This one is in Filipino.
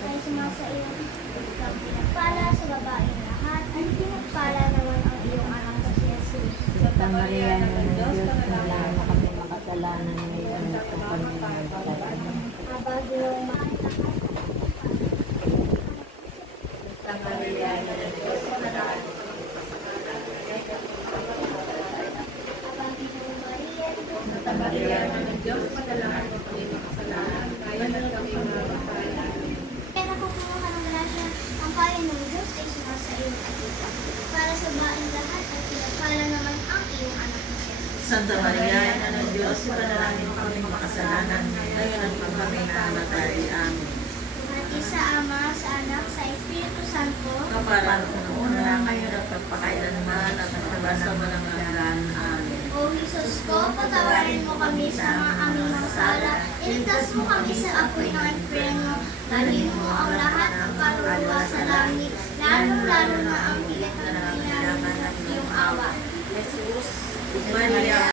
ay sumasa iyo. Ikaw pinagpala sa babaeng lahat, at pinagpala naman ang iyong anak na si Jesus. Santa Maria, Ina ng Diyos, panalangin mo kami makasalanan ngayon at kung kami nagtatanda. Aba, Ginong mahal na Santa Maria, Ina ng Diyos, panalangin mo Aba, Ginong Maria, Santa Maria, Ina ng Diyos, panalangin mo kami makasalanan ngayon at kami nagtatanda. kaya nakukuha ka ng grasya, ang kaya ng Diyos ay sumasa iyo at ikaw. Para sa babaeng lahat, at pinagpala naman ang iyong anak na si Jesus. Santa Maria, Ina ng Diyos, panalangin mo kami makasalanan ngayon at kung kami namatay. Amen. At sa Ama, sa Anak, sa Espiritu Santo, Kaparang sa una, ngayon at pagpakailanman at sa walang hanggan. Amen. O Jesus ko, patawarin mo kami sa mga aming mga sala, iligtas mo kami sa apoy ng inferno, dalhin mo ang lahat ng kaluluwa sa langit, lalo-lalo na ang bigat na kailangan ng iyong awa. Jesus, Maria,